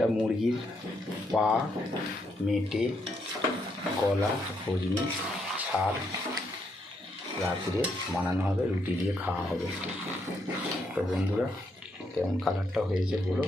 এটা মুরগির পা, মেটে, গলা, হজমি, ছাল রাত্রে বানানো হবে, রুটি দিয়ে খাওয়া হবে। তো বন্ধুরা কেমন কালারটা হয়েছে বলো।